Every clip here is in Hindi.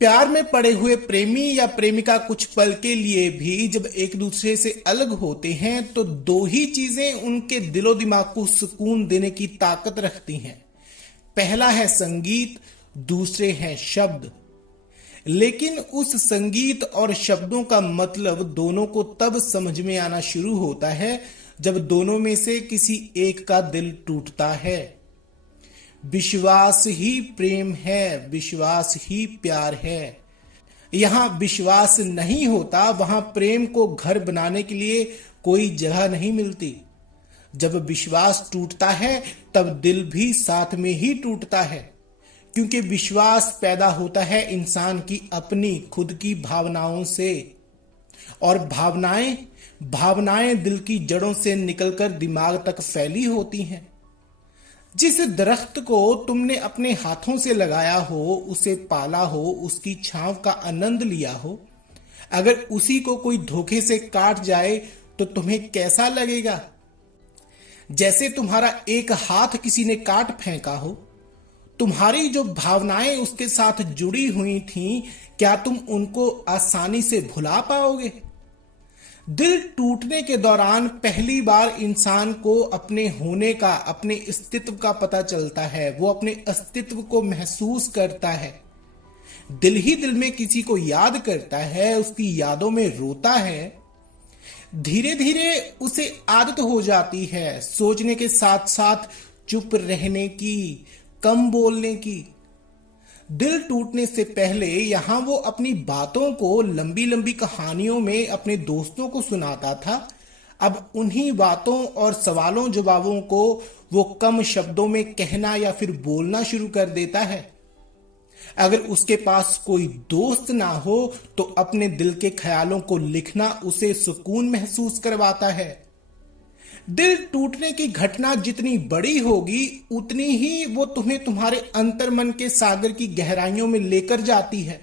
प्यार में पड़े हुए प्रेमी या प्रेमिका कुछ पल के लिए भी जब एक दूसरे से अलग होते हैं तो दो ही चीजें उनके दिलो दिमाग को सुकून देने की ताकत रखती हैं। पहला है संगीत, दूसरे हैं शब्द। लेकिन उस संगीत और शब्दों का मतलब दोनों को तब समझ में आना शुरू होता है जब दोनों में से किसी एक का दिल टूटता है। विश्वास ही प्रेम है, विश्वास ही प्यार है। यहां विश्वास नहीं होता वहां प्रेम को घर बनाने के लिए कोई जगह नहीं मिलती। जब विश्वास टूटता है तब दिल भी साथ में ही टूटता है, क्योंकि विश्वास पैदा होता है इंसान की अपनी खुद की भावनाओं से, और भावनाएं दिल की जड़ों से निकलकर दिमाग तक फैली होती हैं। जिस दरख्त को तुमने अपने हाथों से लगाया हो, उसे पाला हो, उसकी छांव का आनंद लिया हो, अगर उसी को कोई धोखे से काट जाए तो तुम्हें कैसा लगेगा? जैसे तुम्हारा एक हाथ किसी ने काट फेंका हो। तुम्हारी जो भावनाएं उसके साथ जुड़ी हुई थीं, क्या तुम उनको आसानी से भुला पाओगे? दिल टूटने के दौरान पहली बार इंसान को अपने होने का, अपने अस्तित्व का पता चलता है। वो अपने अस्तित्व को महसूस करता है। दिल ही दिल में किसी को याद करता है, उसकी यादों में रोता है। धीरे धीरे उसे आदत हो जाती है सोचने के साथ साथ चुप रहने की, कम बोलने की। दिल टूटने से पहले यहां वो अपनी बातों को लंबी लंबी कहानियों में अपने दोस्तों को सुनाता था। अब उन्हीं बातों और सवालों जवाबों को वो कम शब्दों में कहना या फिर बोलना शुरू कर देता है। अगर उसके पास कोई दोस्त ना हो तो अपने दिल के ख्यालों को लिखना उसे सुकून महसूस करवाता है। दिल टूटने की घटना जितनी बड़ी होगी उतनी ही वो तुम्हें तुम्हारे अंतर्मन के सागर की गहराइयों में लेकर जाती है,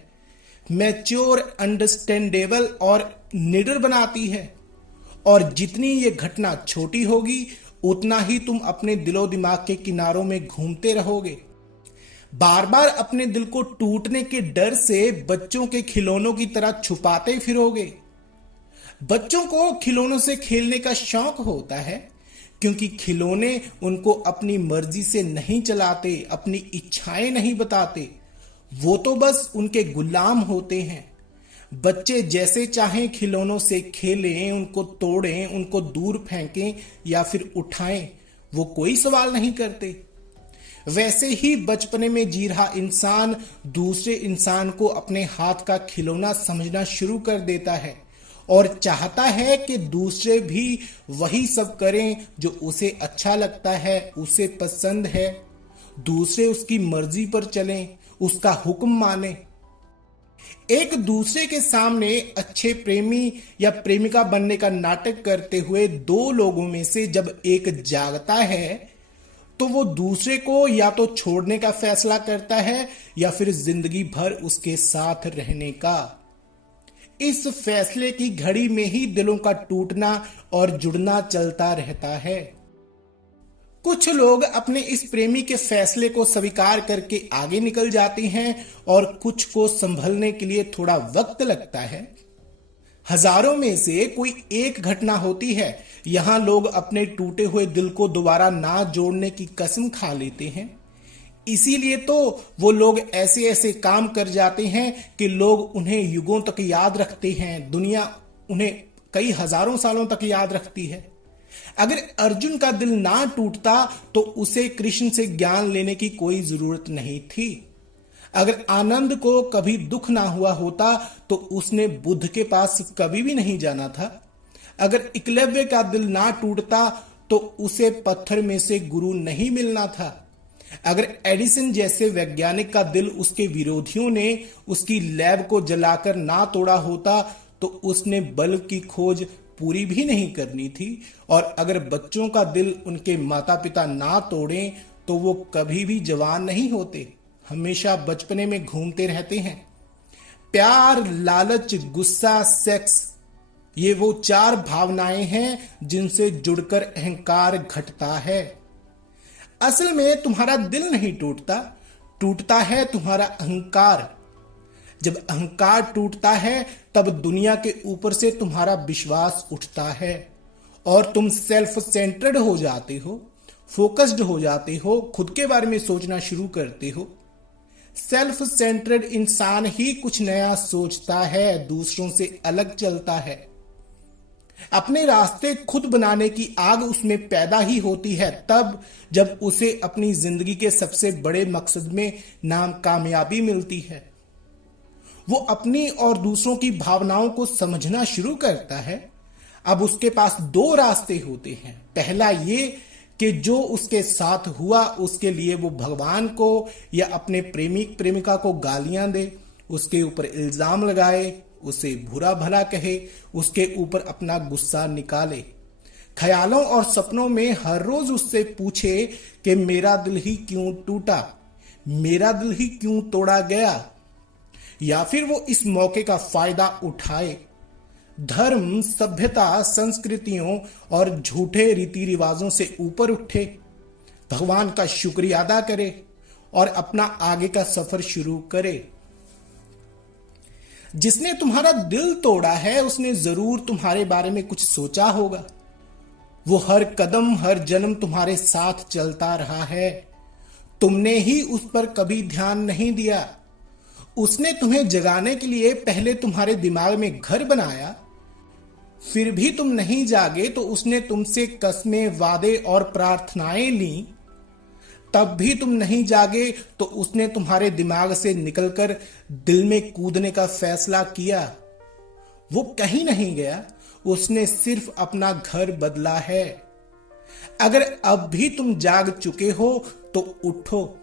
मैच्योर, अंडरस्टैंडेबल और निडर बनाती है। और जितनी ये घटना छोटी होगी उतना ही तुम अपने दिलो दिमाग के किनारों में घूमते रहोगे, बार बार अपने दिल को टूटने के डर से बच्चों के खिलौनों की तरह छुपाते फिरोगे। बच्चों को खिलौनों से खेलने का शौक होता है, क्योंकि खिलौने उनको अपनी मर्जी से नहीं चलाते, अपनी इच्छाएं नहीं बताते। वो तो बस उनके गुलाम होते हैं। बच्चे जैसे चाहें खिलौनों से खेलें, उनको तोड़ें, उनको दूर फेंकें या फिर उठाएं, वो कोई सवाल नहीं करते। वैसे ही बचपने में जी रहा इंसान दूसरे इंसान को अपने हाथ का खिलौना समझना शुरू कर देता है और चाहता है कि दूसरे भी वही सब करें जो उसे अच्छा लगता है, उसे पसंद है। दूसरे उसकी मर्जी पर चलें, उसका हुक्म माने। एक दूसरे के सामने अच्छे प्रेमी या प्रेमिका बनने का नाटक करते हुए दो लोगों में से जब एक जागता है तो वो दूसरे को या तो छोड़ने का फैसला करता है या फिर जिंदगी भर उसके साथ रहने का। इस फैसले की घड़ी में ही दिलों का टूटना और जुड़ना चलता रहता है। कुछ लोग अपने इस प्रेमी के फैसले को स्वीकार करके आगे निकल जाते हैं और कुछ को संभलने के लिए थोड़ा वक्त लगता है। हजारों में से कोई एक घटना होती है, यहां लोग अपने टूटे हुए दिल को दोबारा ना जोड़ने की कसम खा लेते हैं। इसीलिए तो वो लोग ऐसे ऐसे काम कर जाते हैं कि लोग उन्हें युगों तक याद रखते हैं, दुनिया उन्हें कई हजारों सालों तक याद रखती है। अगर अर्जुन का दिल ना टूटता तो उसे कृष्ण से ज्ञान लेने की कोई जरूरत नहीं थी। अगर आनंद को कभी दुख ना हुआ होता तो उसने बुद्ध के पास कभी भी नहीं जाना था। अगर एकलव्य का दिल ना टूटता तो उसे पत्थर में से गुरु नहीं मिलना था। अगर एडिसन जैसे वैज्ञानिक का दिल उसके विरोधियों ने उसकी लैब को जलाकर ना तोड़ा होता तो उसने बल्ब की खोज पूरी भी नहीं करनी थी। और अगर बच्चों का दिल उनके माता पिता ना तोड़ें तो वो कभी भी जवान नहीं होते, हमेशा बचपने में घूमते रहते हैं। प्यार, लालच, गुस्सा, सेक्स, ये वो चार भावनाएं हैं जिनसे जुड़कर अहंकार घटता है। असल में तुम्हारा दिल नहीं टूटता, टूटता है तुम्हारा अहंकार। जब अहंकार टूटता है तब दुनिया के ऊपर से तुम्हारा विश्वास उठता है और तुम सेल्फ सेंटर्ड हो जाते हो, फोकस्ड हो जाते हो, खुद के बारे में सोचना शुरू करते हो। सेल्फ सेंटर्ड इंसान ही कुछ नया सोचता है, दूसरों से अलग चलता है। अपने रास्ते खुद बनाने की आग उसमें पैदा ही होती है तब जब उसे अपनी जिंदगी के सबसे बड़े मकसद में नाम कामयाबी मिलती है। वो अपनी और दूसरों की भावनाओं को समझना शुरू करता है। अब उसके पास दो रास्ते होते हैं। पहला ये कि जो उसके साथ हुआ उसके लिए वो भगवान को या अपने प्रेमिक प्रेमिका को गालियां दे, उसके ऊपर इल्जाम लगाए, उसे बुरा भला कहे, उसके ऊपर अपना गुस्सा निकाले। ख्यालों और सपनों में हर रोज उससे पूछे कि मेरा दिल ही क्यों टूटा, मेरा दिल ही क्यों तोड़ा गया। या फिर वो इस मौके का फायदा उठाए, धर्म, सभ्यता, संस्कृतियों और झूठे रीति रिवाजों से ऊपर उठे, भगवान का शुक्रिया अदा करे और अपना आगे का सफर शुरू करे। जिसने तुम्हारा दिल तोड़ा है उसने जरूर तुम्हारे बारे में कुछ सोचा होगा। वो हर कदम हर जन्म तुम्हारे साथ चलता रहा है, तुमने ही उस पर कभी ध्यान नहीं दिया। उसने तुम्हें जगाने के लिए पहले तुम्हारे दिमाग में घर बनाया, फिर भी तुम नहीं जागे तो उसने तुमसे कस्में, वादे और प्रार्थनाएं ली, तब भी तुम नहीं जागे तो उसने तुम्हारे दिमाग से निकलकर दिल में कूदने का फैसला किया। वो कहीं नहीं गया, उसने सिर्फ अपना घर बदला है। अगर अब भी तुम जाग चुके हो तो उठो,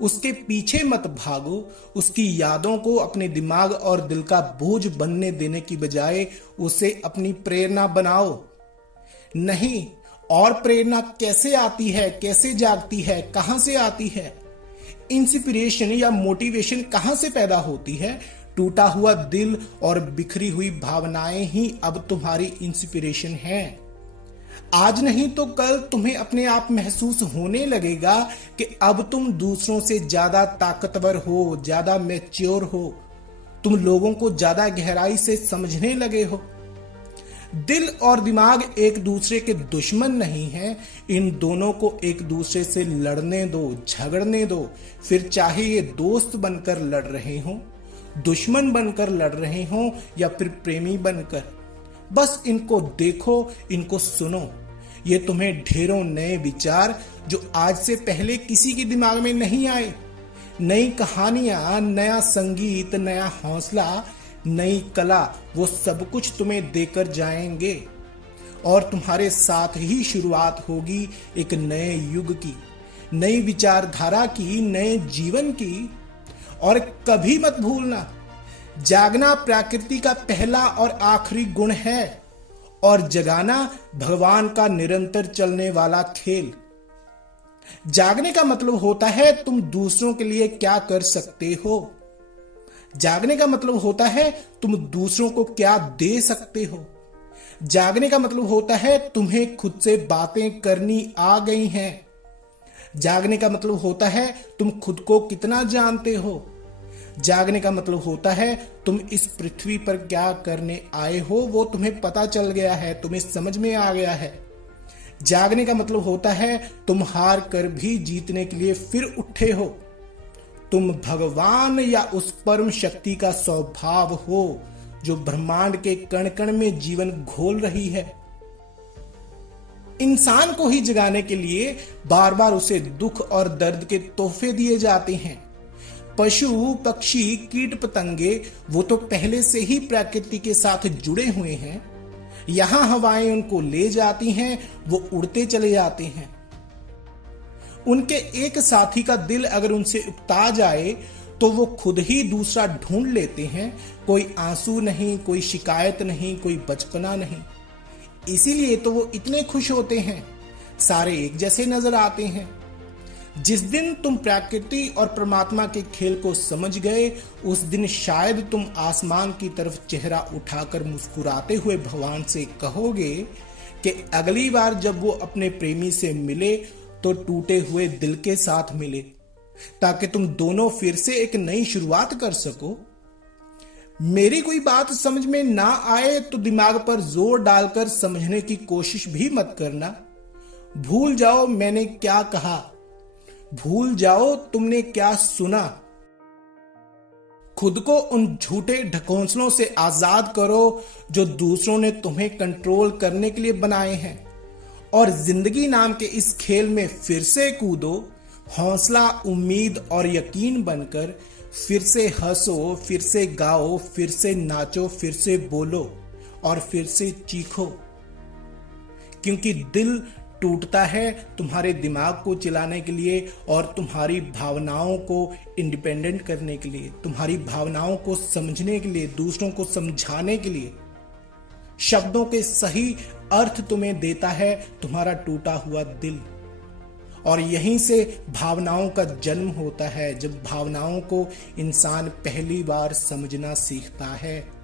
उसके पीछे मत भागो, उसकी यादों को अपने दिमाग और दिल का बोझ बनने देने की बजाय उसे अपनी प्रेरणा बनाओ। नहीं, और प्रेरणा कैसे आती है, कैसे जागती है, कहां से आती है? इंस्पिरेशन या मोटिवेशन कहां से पैदा होती है? टूटा हुआ दिल और बिखरी हुई भावनाएं ही अब तुम्हारी इंस्पिरेशन है। आज नहीं तो कल तुम्हें अपने आप महसूस होने लगेगा कि अब तुम दूसरों से ज्यादा ताकतवर हो, ज्यादा मैच्योर हो, तुम लोगों को ज्यादा गहराई से समझने लगे हो। दिल और दिमाग एक दूसरे के दुश्मन नहीं हैं, इन दोनों को एक दूसरे से लड़ने दो, झगड़ने दो, फिर चाहे ये दोस्त बनकर लड़ रहे हों, दुश्मन बनकर लड़ रहे हों या फिर प्रेमी बनकर। बस इनको देखो, इनको सुनो। ये तुम्हें ढेरों नए विचार जो आज से पहले किसी के दिमाग में नहीं आए, नई कहानियां, नया संगीत, नया हौसला, नई कला, वो सब कुछ तुम्हें देकर जाएंगे और तुम्हारे साथ ही शुरुआत होगी एक नए युग की, नई विचारधारा की, नए जीवन की। और कभी मत भूलना, जागना प्रकृति का पहला और आखिरी गुण है और जगाना भगवान का निरंतर चलने वाला खेल। जागने का मतलब होता है तुम दूसरों के लिए क्या कर सकते हो। जागने का मतलब होता है तुम दूसरों को क्या दे सकते हो। जागने का मतलब होता है तुम्हें खुद से बातें करनी आ गई हैं। जागने का मतलब होता है तुम खुद को कितना जानते हो। जागने का मतलब होता है तुम इस पृथ्वी पर क्या करने आए हो वो तुम्हें पता चल गया है, तुम्हें समझ में आ गया है। जागने का मतलब होता है तुम हार कर भी जीतने के लिए फिर उठे हो। तुम भगवान या उस परम शक्ति का स्वभाव हो जो ब्रह्मांड के कण कण में जीवन घोल रही है। इंसान को ही जगाने के लिए बार बार उसे दुख और दर्द के तोहफे दिए जाते हैं। पशु, पक्षी, कीट पतंगे वो तो पहले से ही प्रकृति के साथ जुड़े हुए हैं। यहां हवाएं उनको ले जाती हैं, वो उड़ते चले जाते हैं। उनके एक साथी का दिल अगर उनसे उकता जाए तो वो खुद ही दूसरा ढूंढ लेते हैं। कोई आंसू नहीं, कोई शिकायत नहीं, कोई बचपना नहीं। इसीलिए तो वो इतने खुश होते हैं, सारे एक जैसे नजर आते हैं। जिस दिन तुम प्रकृति और परमात्मा के खेल को समझ गए उस दिन शायद तुम आसमान की तरफ चेहरा उठाकर मुस्कुराते हुए भगवान से कहोगे कि अगली बार जब वो अपने प्रेमी से मिले तो टूटे हुए दिल के साथ मिले, ताकि तुम दोनों फिर से एक नई शुरुआत कर सको। मेरी कोई बात समझ में ना आए तो दिमाग पर जोर डालकर समझने की कोशिश भी मत करना। भूल जाओ मैंने क्या कहा, भूल जाओ तुमने क्या सुना। खुद को उन झूठे ढकोंसलों से आजाद करो जो दूसरों ने तुम्हें कंट्रोल करने के लिए बनाए हैं, और जिंदगी नाम के इस खेल में फिर से कूदो, हौसला, उम्मीद और यकीन बनकर। फिर से हंसो, फिर से गाओ, फिर से नाचो, फिर से बोलो और फिर से चीखो। क्योंकि दिल टूटता है तुम्हारे दिमाग को चलाने के लिए और तुम्हारी भावनाओं को इंडिपेंडेंट करने के लिए, तुम्हारी भावनाओं को समझने के लिए, दूसरों को समझाने के लिए। शब्दों के सही अर्थ तुम्हें देता है तुम्हारा टूटा हुआ दिल। और यहीं से भावनाओं का जन्म होता है, जब भावनाओं को इंसान पहली बार समझना सीखता है।